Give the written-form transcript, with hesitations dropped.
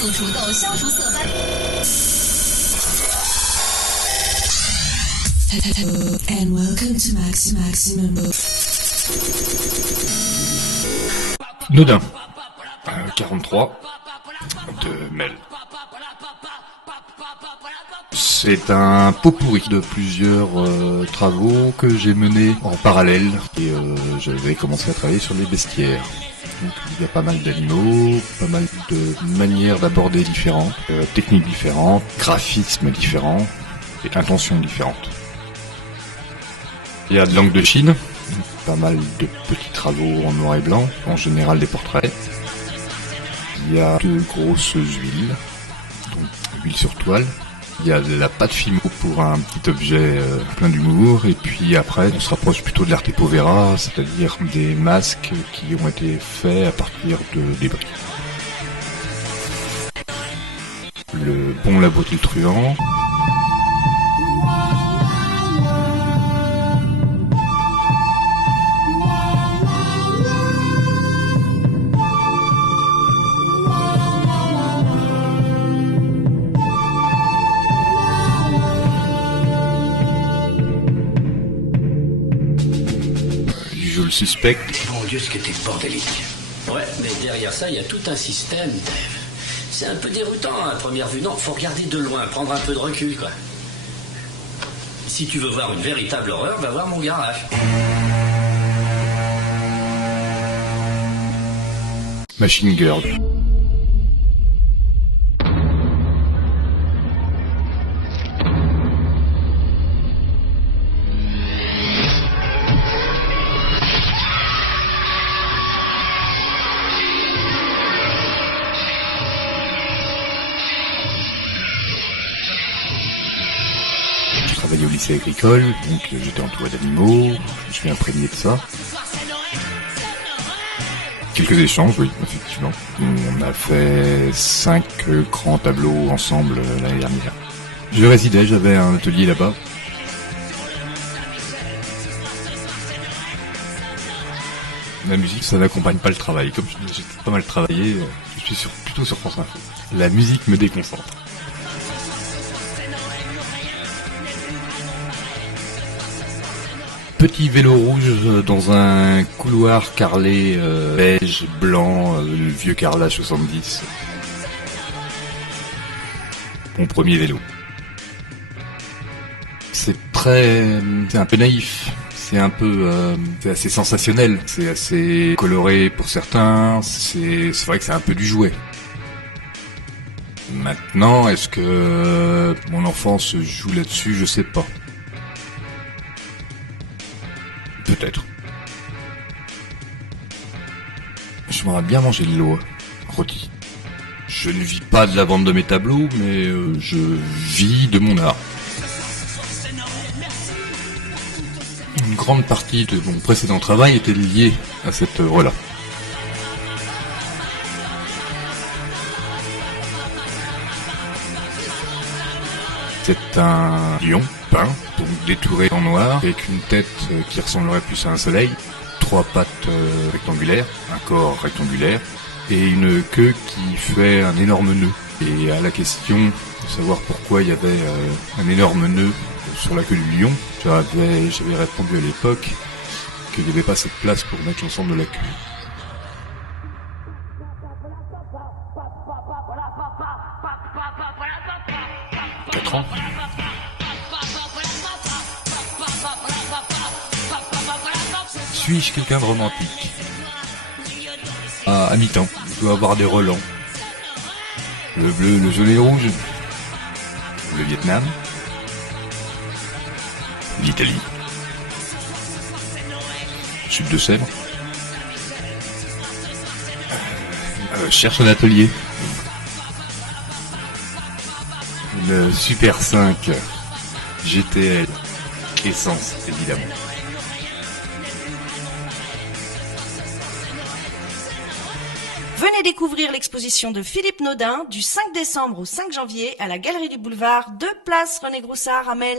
速除垢消除色斑。And welcome to Maximum. Nodin, 43, de Mel. C'est un pot pourri de plusieurs travaux que j'ai menés en parallèle et j'avais commencé à travailler sur les bestiaires. Donc il y a pas mal d'animaux, pas mal de manières d'aborder différentes, techniques différentes, graphismes différents et intentions différentes. Il y a de l'encre de Chine, pas mal de petits travaux en noir et blanc, en général des portraits. Il y a de grosses huiles, donc huile sur toile. Il y a de la pâte Fimo pour un petit objet plein d'humour, et puis après on se rapproche plutôt de l'arte povera, c'est-à-dire des masques qui ont été faits à partir de débris. Le bon, la beauté, le truand. Je le suspecte. Mon Dieu, ce que t'es bordélique. Ouais, mais derrière ça, il y a tout un système, Dave. C'est un peu déroutant à première vue. Non, faut regarder de loin, prendre un peu de recul, quoi. Si tu veux voir une véritable horreur, va voir mon garage. Machine Girl. Je travaillais au lycée agricole, donc j'étais entouré d'animaux, je me suis imprégné de ça. Quelques échanges, oui, effectivement. On a fait 5 grands tableaux ensemble l'année dernière. Je résidais, j'avais un atelier là-bas. La musique, ça n'accompagne pas le travail. Comme j'ai pas mal travaillé, je suis plutôt sur France Info. La musique me déconcentre. Petit vélo rouge dans un couloir carrelé beige, blanc, le vieux carrelage 70. Mon premier vélo. C'est un peu naïf. C'est c'est assez sensationnel. C'est assez coloré pour certains. C'est vrai que c'est un peu du jouet. Maintenant, est-ce que mon enfance joue là-dessus? Je sais pas. Peut-être. J'aimerais bien manger de l'eau rôti. Je ne vis pas de la vente de mes tableaux, mais je vis de mon art. Une grande partie de mon précédent travail était liée à cette œuvre-là. C'est un lion peint, donc détouré en noir, avec une tête qui ressemblerait plus à un soleil, 3 pattes rectangulaires, un corps rectangulaire, et une queue qui fait un énorme nœud. Et à la question de savoir pourquoi il y avait un énorme nœud sur la queue du lion, j'avais répondu à l'époque qu'il n'y avait pas cette place pour mettre l'ensemble de la queue. Quatre ans. Suis-je quelqu'un de romantique? À mi-temps, je dois avoir des relents. Le bleu, le jaune et le rouge. Le Vietnam. L'Italie. Sud de Sèvres. Cherche un atelier. Une Super 5 GTL. Essence, évidemment. Venez découvrir l'exposition de Philippe Nodin du 5 décembre au 5 janvier à la Galerie du Boulevard, 2 place René Groussard à Mel.